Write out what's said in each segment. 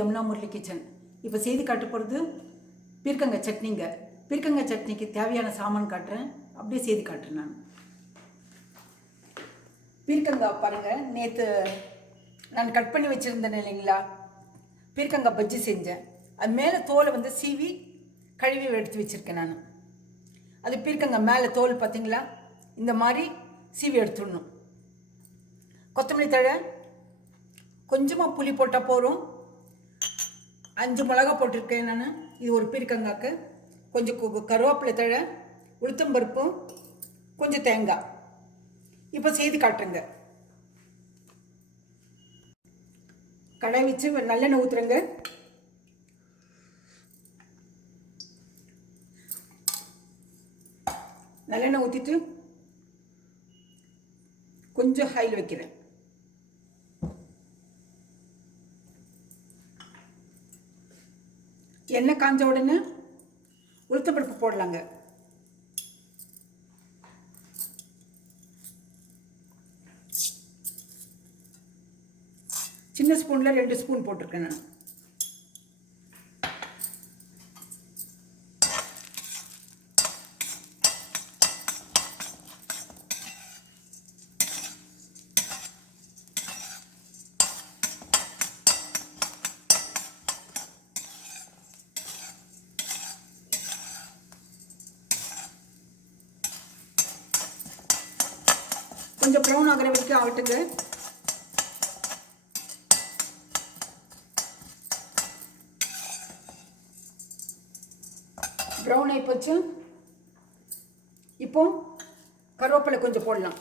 Yamuna Murali kitchen. இப்போ செய்து காட்ட போகிறது பீர்க்கங்காய் சட்னிங்க. பீர்க்கங்காய் சட்னிக்கு தேவையான சாமான் காட்டுறேன், அப்படியே செய்து காட்டுறேன். நான் பீர்க்கங்காய் பாருங்கள், நேற்று நான் கட் பண்ணி வச்சுருந்தேன் இல்லைங்களா, பீர்க்கங்காய் பஜ்ஜி செஞ்சேன். அது மேலே தோலை வந்து சீவி கழுவி எடுத்து வச்சுருக்கேன். நான் அது பீர்க்கங்காய் மேலே தோல் பார்த்தீங்களா, இந்த மாதிரி சீவி எடுத்துடணும். கொத்தமல்லி தழை, கொஞ்சமாக புளி போட்டால் போகிறோம். 5 மிளகா போட்டிருக்கேன் நான். இது ஒரு பீர்க்கங்காய்க்கு. கொஞ்சம் கருவேப்பிலை தழை, உளுத்தம்பருப்பு, கொஞ்சம் தேங்காய். இப்போ செய்து காட்டுறேங்க. கடாய் வச்சு நல்லெண்ணெய் ஊற்றுறேங்க. நல்லெண்ணெய் ஊற்றிட்டு கொஞ்சம் ஆயில் வைக்கிறேன். எண்ணெய் காஞ்ச உடனே உளுத்தம்பருப்பு போடலாங்க. சின்ன ஸ்பூனில் 2 ஸ்பூன் போட்டிருக்கேன் நான். கொஞ்சம் ப்ரௌன் ஆகிற வரைக்கும் ஆகட்டுங்க. ப்ரௌன் ஆகி போச்சு. இப்போ கருவேப்பிலை கொஞ்சம் போடலாம்.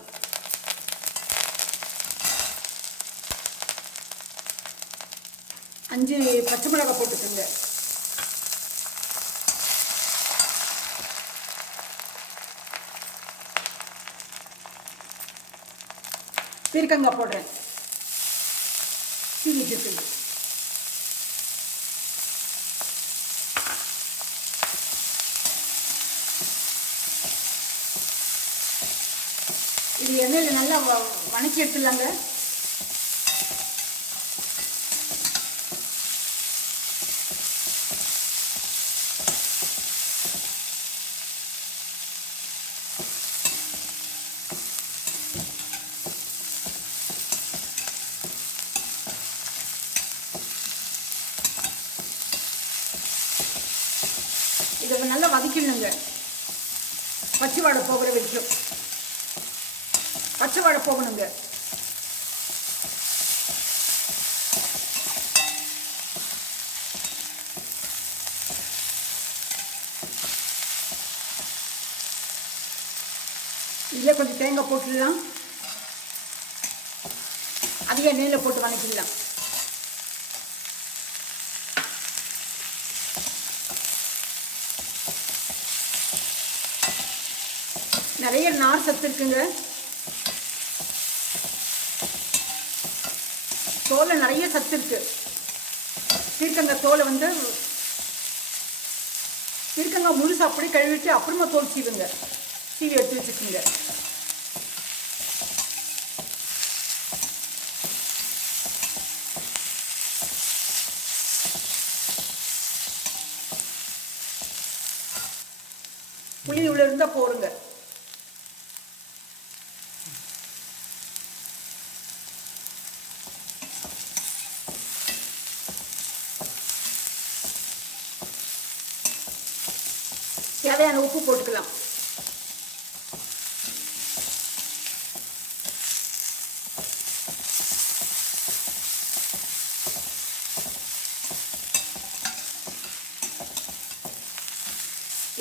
அஞ்சு பச்சை மிளகாய் போட்டுக்கோங்க. பீர்க்கங்காய் போடுறேன். சீனி இருக்குது. இது எண்ணெயில் நல்லா வணக்கி எடுத்துடலாங்க. இதை நல்லா வதக்கிடணுங்க. பச்சை வாடை போகிற வரைக்கும். பச்சை வாடை போகணுங்க. இதில் கொஞ்சம் தேங்காய் போட்டுடலாம். அதிக எண்ணெயில் போட்டு வதக்கிடலாம். நிறைய நார் சத்து இருக்குங்க. தோலை நிறைய சத்து இருக்கு. பீர்க்கங்காய் தோலை வந்து பீர்க்கங்காய் முழுசு அப்படியே கழுவிட்டு அப்புறமா தோல் சீவுங்க. சீவி எடுத்து வச்சுக்கோங்க. புளி உள்ள இருந்தால் போடுங்க. தேவையான உப்பு போட்டுக்கலாம்.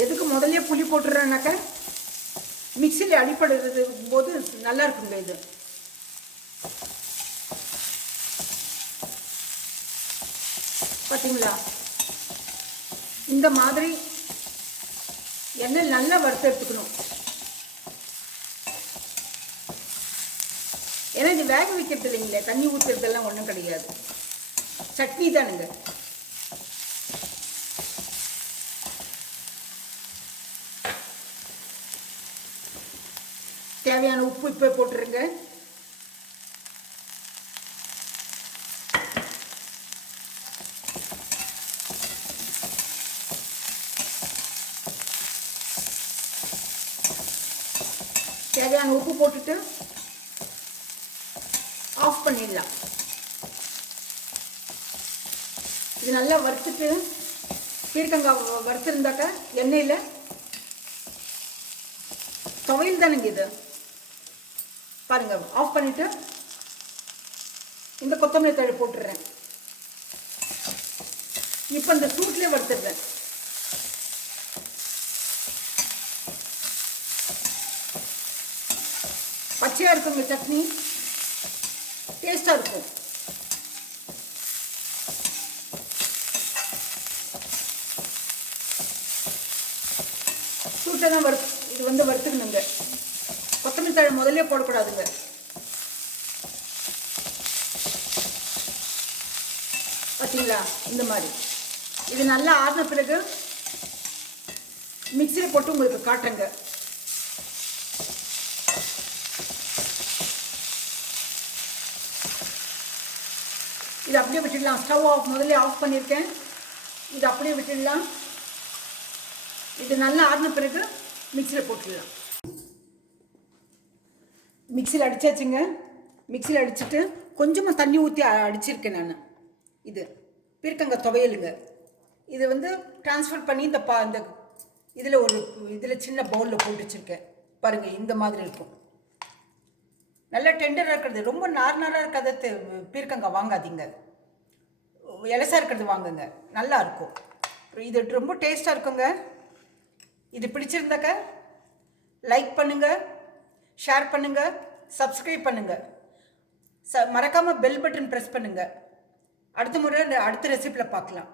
எதுக்கு முதல்ல புளி போட்டுறேன்னாக்க மிக்சியில் அடிப்படுறது போது நல்லா இருக்குங்க. இது பார்த்தீங்களா, இந்த மாதிரி எண்ணெய் நல்லா வறுத்து எடுத்துக்கணும். ஏன்னா இது வேக வைக்கிறது இல்லைங்களே, தண்ணி ஊற்றுறதெல்லாம் ஒன்றும் கிடையாது. சட்னி தானுங்க. தேவையான உப்பு இப்போ போட்டுருங்க. போட்டுட்டு ஆஃப் பண்ணிடலாம். இது நல்லா வறுத்துட்டு பீர்க்கங்காய் வறுத்துருந்தாக்க எண்ணெயில் துவையல் தானுங்க இது. பாருங்கள், ஆஃப் பண்ணிவிட்டு இந்த கொத்தமல்லி தழை போட்டுடுறேன். இப்போ இந்த சூட்லேயே வறுத்துடுறேன். பச்சையாக இருக்குங்க சட்னி, டேஸ்ட்டாக இருக்கும். சூட்டை தான் இது வறுத்துக்கணுங்க. கொத்தமல்லி தழை முதல்ல போடக்கூடாதுங்க. பார்த்தீங்களா, இந்த மாதிரி. இது நல்லா ஆறின பிறகு மிக்சியில் போட்டு உங்களுக்கு காட்டுங்க. இது அப்படியே விட்டுடலாம். ஸ்டவ் முதல்ல ஆஃப் பண்ணியிருக்கேன். இது அப்படியே விட்டுடலாம். இது நல்லா ஆறின பிறகு மிக்சியில் போட்டுடலாம். மிக்சியில் அடித்தாச்சுங்க. மிக்சியில் அடிச்சுட்டு கொஞ்சமாக தண்ணி ஊற்றி அடிச்சிருக்கேன் நான். இது பீர்க்கங்காய் துவையலுங்க. இது ட்ரான்ஸ்ஃபர் பண்ணி இந்த இதில் சின்ன பவுலில் போட்டு வச்சுருக்கேன். பாருங்கள், இந்த மாதிரி இருக்கும். நல்லா டெண்டராக இருக்கிறது, ரொம்ப நாராக இருக்கிறத பீர்க்கங்காய் வாங்காதீங்க. இலசாக இருக்கிறது வாங்குங்க, நல்லா இருக்கும். இது ரொம்ப டேஸ்ட்டாக இருக்குங்க. இது பிடிச்சிருந்தாக்க லைக் பண்ணுங்கள், ஷேர் பண்ணுங்கள், சப்ஸ்கிரைப் பண்ணுங்கள். மறக்காமல் பெல் பட்டன் ப்ரெஸ் பண்ணுங்கள். அடுத்த முறை அடுத்த ரெசிப்பியில் பார்க்கலாம்.